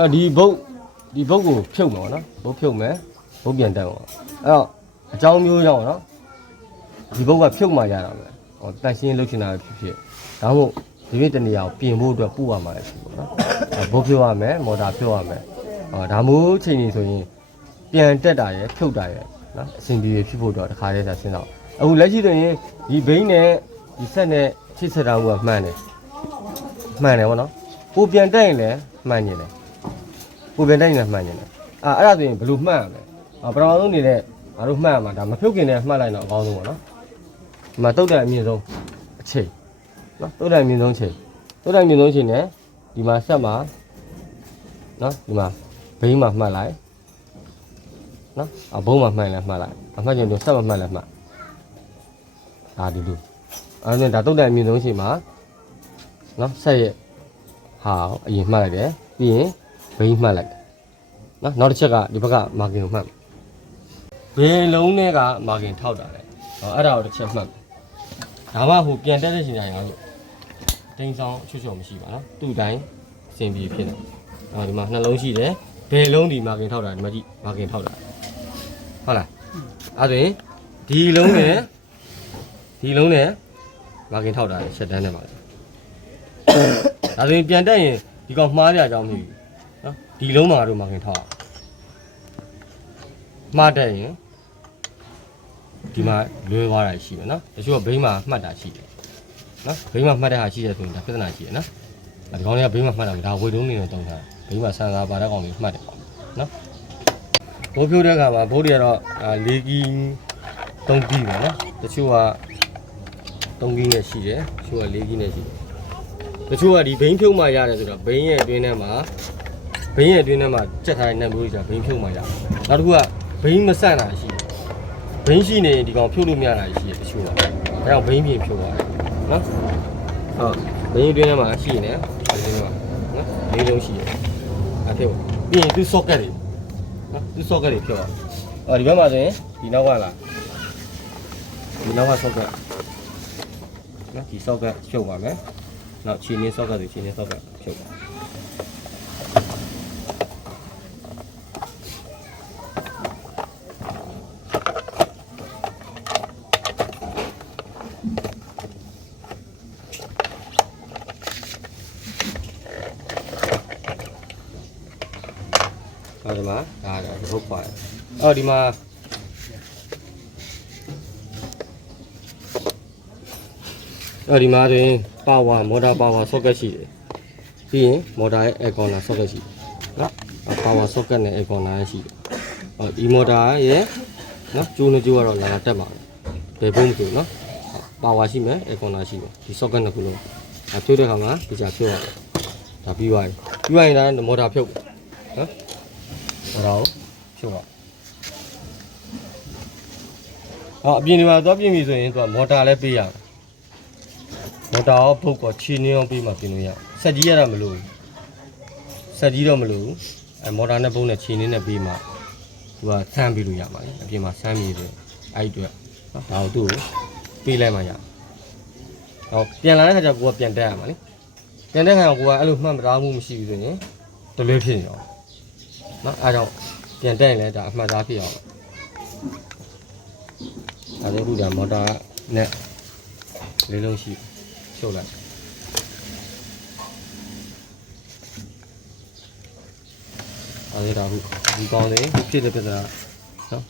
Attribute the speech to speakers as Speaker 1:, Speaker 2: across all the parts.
Speaker 1: အဲဒီဘုတ်ဒီဘုတ်ကိုဖြုတ်မှာပေါ့နော်ဘုတ်ဖြုတ်မယ်ဘုတ်ပြန်တက်မှာအဲ့တော့အကြောင်းမျိုးကြောင့်နော်ဒီဘုတ်ကဖြုတ်မှရတာပဲဟောတန်ရှင်းလုပ်ချင်တာဖြစ်ဖြစ်ဒါမှမဟုတ်ဒီနေ့တနေရာကိုပြင်ဖို့အတွက်ပို့ရမှာလည်းဖြစ်ပေါ့နော်အဲ့ဘုတ်ဖြုတ်ရမယ်မော်တာဖြုတ်ရမယ်ဟောဒါမျိုးချိန်ကြီးဆိုရင်ပြန်တက်တာရယ်ဖြုတ်တာရယ်နော်အဆင်ပြေပြေဖြစ်ဖို့တော့တစ်ခါတည်းသာစဉ်းစားအခုလက်ရှိဆိုရင်ဒီဘိန်းနဲ့ဒီဆက်နဲ့ချစ်စတာကမှန်တယ်မှန်တယ်ဗောနော်ကိုပြန်တက်ရင်လည်းမှန်နေတယ် ကိုပြန်တိုက်နေမှန်နေတယ်အာအဲ့ဒါဆိုရင်ဘယ်လိုမှတ်ရမလဲအာပထမဆုံးနေတဲ့ငါတို့မှတ်ရမှာဒါမဖြုတ်ခင်နဲ့မှတ်လိုက်တော့အကောင်းဆုံးပေါ့နော်ဒီမှာတုတ်တဲ့အမြင့်ဆုံးအချိန်နော်တုတ်တဲ့အမြင့်ဆုံးချိန်တုတ်တဲ့အမြင့်ဆုံးချိန်နဲ့ဒီမှာဆက်မှာနော်ဒီမှာဘိန်းမှာမှတ်လိုက်နော်အဘုံမှာမှတ်လိုက်မှတ်လိုက်အမှတ်ချင်းတို့ဆက်မှာမှတ်လိုက်မှတ်ဒါဒီလိုအဲ့ဒါနဲ့ဒါတုတ်တဲ့အမြင့်ဆုံးချိန်မှာနော်ဆက်ရဲ့ဟာအရင်မှတ်လိုက်တယ်ပြီးရင် ဘိန်းမှတ်လိုက်နော်နောက်တစ်ချက်ကဒီဘက်ကမာကင်ကိုမှတ်ဘယ်လုံးနဲ့ကမာကင်ထောက်တာလဲဟောအဲ့ဒါကိုတစ်ချက်မှတ်ဒါမှဟိုပြန်တက်တဲ့ချိန်တိုင်းကတော့တင်းဆောင်ချွတ်ချွတ်မရှိပါနော်သူ့တိုင်းအဆင်ပြေဖြစ်တယ်ဟောဒီမှာနှလုံးရှိတယ်ဘယ်လုံးဒီမာကင်ထောက်တာဒီမှာကြည့်မာကင်ထောက်တာဟုတ်လားအဲ့ဒါဆိုရင်ဒီလုံးနဲ့ဒီလုံးနဲ့မာကင်ထောက်တာရှက်တန်းနဲ့ပါလေဒါဆိုရင်ပြန်တက်ရင်ဒီကောင်မှားကြကြောင်းမရှိဘူးနော် ဒီလုံးမှာတော့မခင်ထောက်မှားတဲ့ရင်ဒီမှာလွဲသွားတာရှိတယ်နော်တချို့ကဘိန်းမှာမှတ်တာရှိတယ်နော်ဘိန်းမှာမှတ်တဲ့ဟာရှိတယ်ဆိုရင်ဒါပြဿနာရှိတယ်နော်အဲဒီကောင်တွေကဘိန်းမှာမှတ်တာမဒါဝေတုံးနေတော့တောင်းတာဘိန်းမှာဆန်သာပါတဲ့ကောင်တွေမှတ်တယ်ပေါ့နော်ဘိုးဖြိုးတဲ့အခါမှာဘိုးတွေကတော့အာ၄ကီ၃ကီပဲနော်တချို့က၃ကီနဲ့ရှိတယ်တချို့က၄ကီနဲ့ရှိတယ်တချို့ကဒီဘိန်းဖြုတ်မှရတယ်ဆိုတော့ဘိန်းရဲ့အတွင်းထဲမှာ ဘိန်းရဲ့အတွင်းထဲမှာချက်ထားတဲ့နံမျိုးကြီးကဘိန်းဖြုတ်မှရနောက်တစ်ခုကဘိန်းမဆန့်တာရှိတယ်ဘိန်းရှိနေရင်ဒီကောင်ဖြုတ်လို့မရတာရှိတယ်တချို့ကဒါကြောင့်ဘိန်းပြင်ဖြုတ်ရတယ်နော်ဟုတ်ဘိန်းအတွင်းထဲမှာရှိနေတယ်ဒီထဲမှာနော်လေးလုံးရှိတယ်အဖြုတ်ပြီးရင်သူ socket တွေနော်သူ socket တွေဖြုတ်ရအော်ဒီဘက်မှာဆိုရင်ဒီနောက်ကလာဒီနောက်က socket နော်ဒီ socket ဖြုတ်ပါမယ်နောက်ခြေနင်း socket တွေခြေနင်း socket ဖြုတ်ပါ ဒီမှာဒါတော့ဘုတ်ပါတယ်အော်ဒီမှာအော်ဒီမှာတွင်ပါဝါမော်တာပါဝါ socket ရှိတယ်ပြီးရင်မော်တာရဲ့ air corner socket ရှိတယ်နော်ပါဝါ socket နဲ့ air corner ရဲ့ရှိတယ်အော်ဒီမော်တာရဲ့နော်ကျိုးနှစ်ကျိုးကတော့လာတက်ပါမယ်ဘယ်ဘုံမဆိုနော်ပါဝါရှိမယ် air corner ရှိမယ်ဒီ socket နှစ်ခုလုံးအဖြုတ်တဲ့ခါမှာဒီချာဖြုတ်ရတယ်ဒါပြီးသွားပြီပြီးသွားရင်ဒါမော်တာဖြုတ်နော် ဟောတော့ဖြုတ်ပါအော်အပြင်ဒီမှာသွားပြင်ပြီဆိုရင်သူကမော်တာလည်းပေးရမယ်မော်တာရောဘုတ်ကောခြေနင်းအောင်ပေးမှပြင်လို့ရအောင်ဆက်ကြီးရတာမလို့ဆက်ကြီးတော့မလို့အဲမော်တာနဲ့ဘုတ်နဲ့ခြေနင်းနဲ့ပေးမှသူကဆန်းပေးလို့ရမှာလေအပြင်မှာဆန်းမြေတယ်အဲ့ဒီအတွက်နော်ဒါကိုသူ့ကိုပေးလိုက်မှရအောင်ဟောပြန်လာတဲ့ခါကျကိုကပြန်တက်ရမှာလေပြန်တဲ့ခါကကိုကအဲ့လိုမှတ်မသားမှုမရှိဘူးဆိုရင်တလွဲဖြစ်နေအောင် နော်အားကြောင့်ပြန်တက်ရင်လည်းဒါအမှတ်သားဖြစ်အောင်ဒါလည်းခုဒါမော်တာနဲ့လေးလုံးရှိချုပ်လိုက်အားရတာခုဒီကောင်းလေးဖြစ်တဲ့ပြဿနာနော်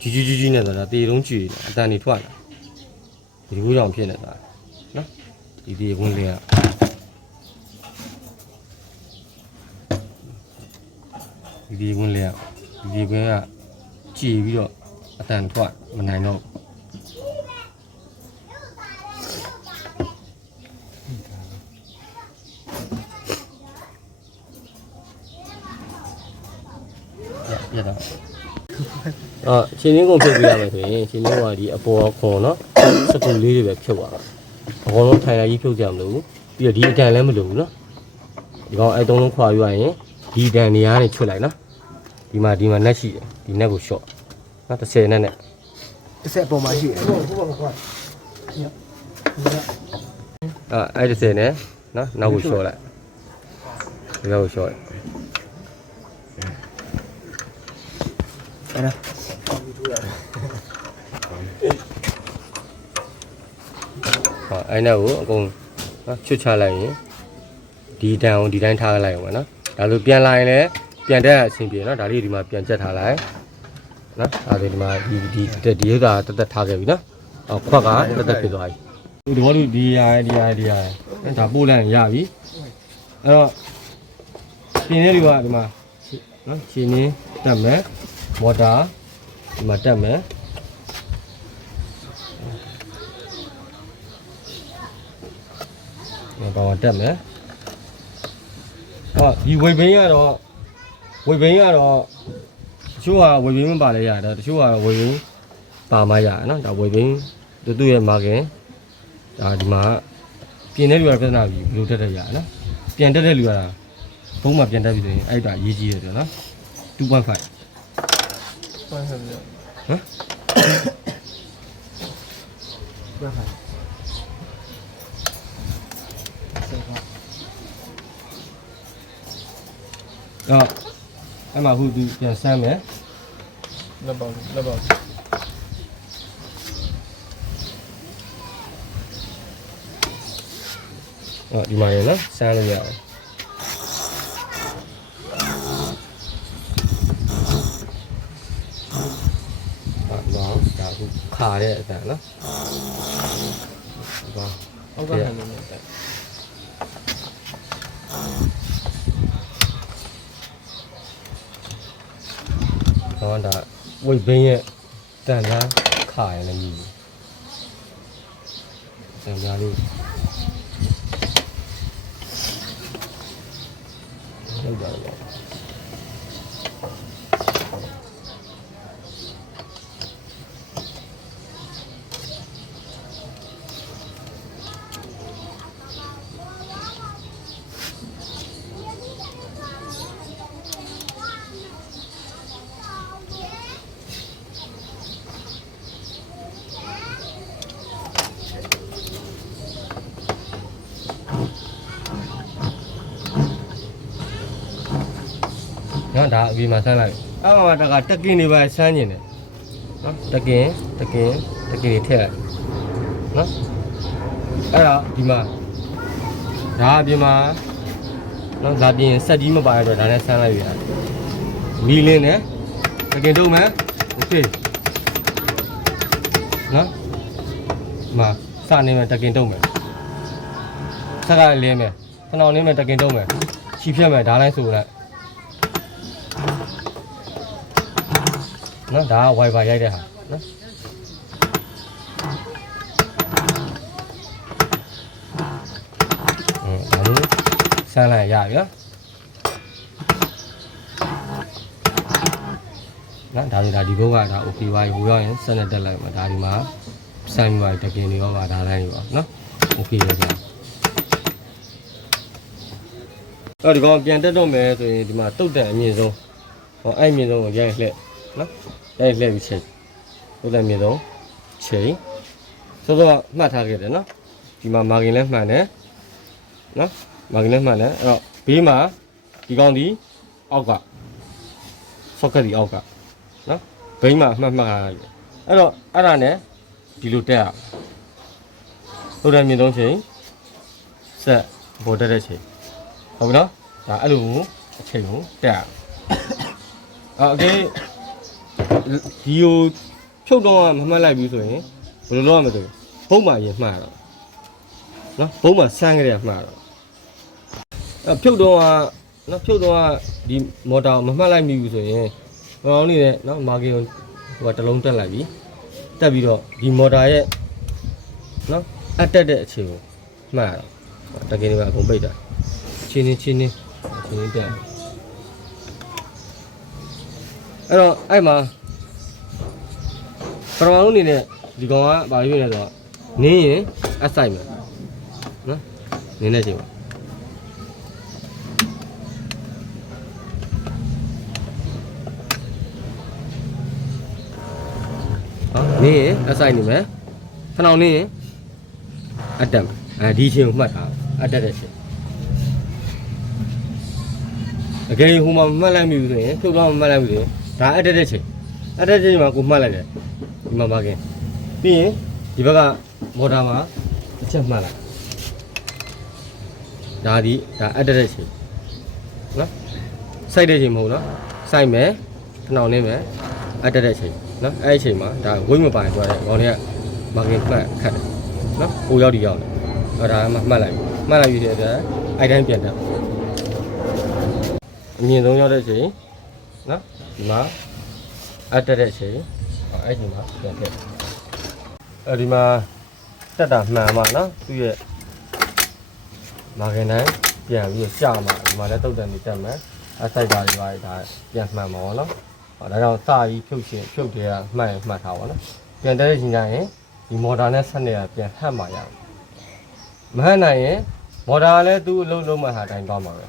Speaker 1: ကြီးကြီးကြီးကြီးနဲ့ဆိုတာတေလုံးကြည့်အတန်နေထွက်လာဒီဘူးကြောင့်ဖြစ်နေတာနော်ဒီဒီဝင်လေးက ဒီဒီကွင်းလေးကဒီဒီကွင်းကကြည်ပြီးတော့အတန်ထွက်မနိုင်တော့ရရတာအော်ချင်းချင်းကုန်ဖြုတ်ပြရမယ်ဆိုရင်ချင်းချင်းကဒီအပေါ်ခွန်နော်စကူလေးတွေပဲဖြုတ်ပါအကုန်လုံးထိုင်လိုက်ကြီးဖြုတ်ကြမလို့ပြီးတော့ဒီအတန်လည်းမလိုဘူးနော်ဒီကောင်အဲသုံးလုံးခွာယူရရင် ဒီတန်နေရာနဲ့ချွတ်လိုက်နော်ဒီမှာဒီမှာနက်ရှိတယ်ဒီနက်ကိုရှော့နော်30နက်နဲ့
Speaker 2: 30အပေါ်မှာရှိတယ်ဟုတ်ဟုတ်ဟုတ်ဟုတ်
Speaker 1: အဲ့အဲ့30နဲ့နော်နောက်ကိုရှော့လိုက်ဒီလောက်ကိုရှော့လိုက်
Speaker 2: အဲ့ဒါ
Speaker 1: ဟာအဲ့နောက်ကိုအကုန်နော်ချွတ်ချလိုက်ရင်ဒီတန်အောင်ဒီတိုင်းထားလိုက်အောင်ပါနော် ဒါလိုပြန်လာရင်လည်းပြန်တက်အဆင်ပြေနော်ဒါလေးဒီမှာပြန်ကျက်ထားလိုက်နော်ဒါလေးဒီမှာဒီဒီဒီရကတက်တက်ထားခဲ့ပြီနော်အော်ခွက်ကတက်တက်ဖြစ်သွားပြီဒီတော့ဒီရဒီရဒီရဒါပို့လိုက်ရင်ရပြီအဲ့တော့ပြင်လေးတွေကဒီမှာနော်ခြေနင်းတက်မယ်မော်တာဒီမှာတက်မယ်ဒီပါဝါတက်မယ် ဟောဒီဝေဘင်းကတော့ဝေဘင်းကတော့တချို့ဟာဝေဘင်းမပါလဲရတယ်တချို့ဟာဝေဘင်းပါမှရတယ်နော်ဒါဝေဘင်းသူသူ့ရဲ့မာခင်ဒါဒီမှာပြင်တဲ့လူကပြဿနာပြီဘယ်လိုတက်တက်ရနော်ပြန်တက်တဲ့လူကဘုံမှာပြန်တက်ပြီဆိုရင်အဲ့ဒါရေးကြီးရတယ်နော်2.5
Speaker 3: ဟုတ်ဟုတ်ပြီ
Speaker 2: ဘယ်ဖိုင်
Speaker 1: တော့အဲ့မှာခုသူပြန်ဆမ်းမယ်
Speaker 3: လက်ပေါက်လက်ပေါက်
Speaker 1: ဟောဒီမှာရယ်နော်ဆမ်းလို့ရအောင်ဟာတော့ဒါခုခါတဲ့အတန်နော်ဘာ
Speaker 3: အောက်ကဟန်နေတယ်
Speaker 1: တော့ဒါဝိတ်ဘင်းရဲ့တန်သားခါရယ်လည်းမြည်တန်သားလေးဟုတ်ပါတော့ နော်ဒါအပြီးမှာဆန်းလိုက်အဲ့မှာတကတက်ကင်းနေပါဆန်းကျင်တယ်နော်တက်ကင်းတက်ကင်းတက်ကင်းတွေထည့်လိုက်နော်အဲ့တော့ဒီမှာဒါအပြင်မှာနော်ဒါပြင်ဆက်ကြီးမပါရတော့ဒါနဲ့ဆန်းလိုက်ပြီမီလင်းနဲ့တက်ကင်းတုံးမယ်โอเคနော်ဒီမှာစနေမယ်တက်ကင်းတုံးမယ်ဆက်ကလင်းမယ်ခဏောင်းနေမယ်တက်ကင်းတုံးမယ်ချီဖြတ်မယ်ဒါလိုက်ဆိုလိုက် နော်ဒါက wifi ရိုက်တဲ့ဟာနော်အင်းဒါလေးဆန်းလိုက်ရပြီနော်နော်ဒါဆိုဒါဒီဘုတ်ကဒါ okay ပါဟိုရောက်ရင်ဆက်နဲ့တက်လိုက်မှာဒါဒီမှာဆန်းပြီးပါတကင်တွေရောပါဒါတိုင်းတွေပါနော် okay ပဲဗျာတော့ဒီကောင်ပြန်တက်တော့မယ်ဆိုရင်ဒီမှာတုတ်တဲ့အမြင့်ဆုံးဟောအဲ့အမြင့်ဆုံးကိုရိုက်လှည့် နော်အဲ့လက်ပြီးချိန်ဟုတ်တယ်မြေတော့ချိန်ဆိုတော့မှတ်ထားခဲ့တယ်နော်ဒီမှာ margin လည်းမှန်တယ်နော် margin လည်းမှန်တယ်အဲ့တော့ဘေးမှာဒီကောင်ဒီအောက်က socket ဒီအောက်ကနော်ဘိန်းမှာအမှတ်မှတ်ထားရတယ်အဲ့တော့အဲ့ဒါနဲ့ဒီလိုတက်ရဟုတ်တယ်မြေတော့ချိန်ဆက်ပေါ်တက်တဲ့ချိန်ဟုတ်ပြီနော်ဒါအဲ့လိုအချိန်ကိုတက်ရအောင်အော်အကေ ဒီကိုဖြုတ်တော့မမှတ်လိုက်ဘူးဆိုရင်ဘယ်လိုလုပ်ရမလဲဘုံမှာရင်မှားတော့နော်ဘုံမှာဆန်းကြရမှားတော့အဲဖြုတ်တော့ကနော်ဖြုတ်တော့ကဒီမော်တာကိုမမှတ်လိုက်မိဘူးဆိုရင်ဟောင်းနေနဲ့နော်မာကင်ကိုဟိုကတစ်လုံးတက်လိုက်ပြီတက်ပြီးတော့ဒီမော်တာရဲ့နော်အတက်တဲ့အခြေကိုမှားတော့တကယ်နေပါအကုန်ပိတ်တာချင်းချင်းချင်းချင်းချင်းတက်အဲ့တော့အဲ့မှာ ပထမဆုံးအနေနဲ့ဒီကောင်ကဘာဖြစ်လဲဆိုတော့နင်းရင်အဆိုင်မယ်နော်နင်းတဲ့ချိန်ပါဟောနင်းရင်အဆိုင်နေမယ်ခဏောင်နင်းရင်အတက်မယ်အဲဒီချိန်ကိုမှတ်ထားအတက်တဲ့ချိန်အကယ်ဟိုမှာမမှတ်လိုက်မိဘူးဆိုရင်ထုတ်တော့မမှတ်လိုက်ဘူးဆိုရင်ဒါအတက်တဲ့ချိန်အဲ့တဲ့ချိန်မှာကိုမှတ်လိုက်တယ် ဒီမှာပါခင်ပြီးရင်ဒီဘက်ကမော်တာမှာတစ်ချက်မှတ်လိုက်ဒါဒီဒါအတက်တဲ့ချိန်နော်စိုက်တဲ့ချိန်မဟုတ်နော်စိုက်မယ်ခဏောင်နေမယ်အတက်တဲ့ချိန်နော်အဲ့ဒီချိန်မှာဒါဝိတ်မပိုင်သွားတယ်ဘောင်းတွေကမာကင်မှတ်ခတ်တယ်နော်ကိုရောက်ဒီရောက်တယ်အဲ့ဒါမှမှတ်လိုက်မှတ်လိုက်ပြီးတဲ့အတွက်အဲ့တိုင်းပြန်တက်အမြင့်ဆုံးရောက်တဲ့ချိန်နော်ဒီမှာအတက်တဲ့ချိန် အဲ့ဒီမှာပြန်တက်အဲ့ဒီမှာတက်တာမှန်မှာနော်သူ့ရဲ့မာကင်တိုင်းပြန်ပြီးရှာမှာဒီမှာလည်းတုတ်တန်နေတက်မယ်အဆိုင်တာတွေပါဒါပြန်မှန်မှာပေါ့နော်ဟောဒါကြောင့်စာပြီးဖြုတ်ရှင်ဖြုတ်တယ်ကမှတ်ရင်မှတ်ထားပါတော့ပြန်တဲ့ချိန်ကျရင်ဒီမော်တာနဲ့ဆက်နေတာပြန်ဟတ်မှာရမယ်မဟတ်နိုင်ရင်မော်တာလည်းသူ့အလုံးလုံးမှဟာတိုင်းသွားမှာပဲ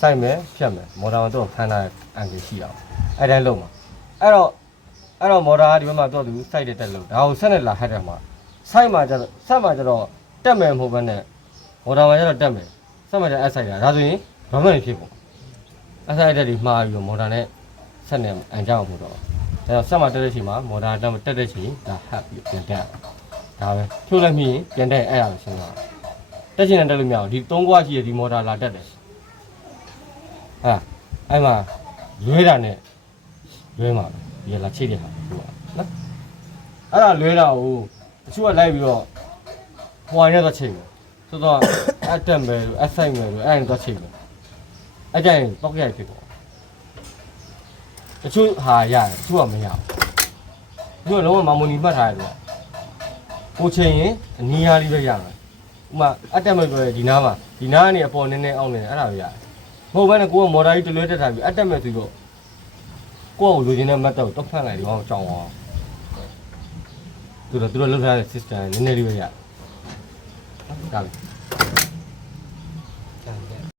Speaker 1: စိုက်မယ်ဖြတ်မယ်မော်တာကတော့ဖမ်းတာအန်ဂယ်ရှိတာအဲ့တိုင်းလုံးမှာအဲ့တော့ အဲ့တော့မော်တာကဒီဘက်မှာတော့သူစိုက်တဲ့တက်လို့ဒါကိုဆက်နေလာဟတ်တယ်မှာစိုက်မှာကျတော့ဆက်မှာကျတော့တက်မယ်မဟုတ်ဘဲနဲ့မော်တာမှာကျတော့တက်မယ်စက်မှတ်တဲ့အဆိုင်တာဒါဆိုရင်ဘာမှမဖြစ်ဘူးအဆိုင်တက်ဒီမှားပြီးတော့မော်တာနဲ့ဆက်နေအန်ကြောက်မှုတော့ဒါတော့စက်မှတ်တက်တဲ့ချိန်မှာမော်တာတက်တက်တဲ့ချိန်ဒါဟပ်ပြီးပြန်တက်ဒါပဲဖြုတ်လိုက်မိရင်ပြန်တက်အဲ့ရလို့ရှင်းသွားတက်ချင်တယ်တက်လို့မရဘူးဒီ၃ခွားရှိရဒီမော်တာလာတက်တယ်ဟာအဲ့မှာလွဲတာနဲ့လွဲမှာပဲ ဒီလာချိတ်တဲ့ဟာဟိုကနော်အဲ့ဒါလွဲတာကိုတချို့ကလိုက်ပြီးတော့ဟွာရဲတော့ချိတ်တယ်ဆိုတော့အတက်မယ်လို့အဆိုင်မယ်လို့အဲ့ဒါတော့ချိန်မယ်အကြိုင်တော့ကြိုက်ဖြစ်ပေါ့တချို့ဟာရတယ်တချို့ကမရဘူးသူကလုံးဝမမူနီမှတ်ထားရတယ်ကိုချိန်ရင်အနီးအားလေးပဲရမယ်ဥမာအတက်မယ်ပြောရင်ဒီနားမှာဒီနားကနေအပေါ်နည်းနည်းအောင်နေတယ်အဲ့ဒါပဲရတယ်မဟုတ်ဘဲနဲ့ကိုကမော်ဒာကြီးတလွဲတက်ထားပြီးအတက်မယ်ဆိုတော့ ကိုကလိုချင်တဲ့မတ်တော့တော့ဖတ်လိုက်ဒီကောင်ကြောင်အောင်သူတို့သူတို့လောက်ထားတဲ့ system နည်းနည်းလေးပဲရတယ်ဒါပဲ
Speaker 2: တန်ကြ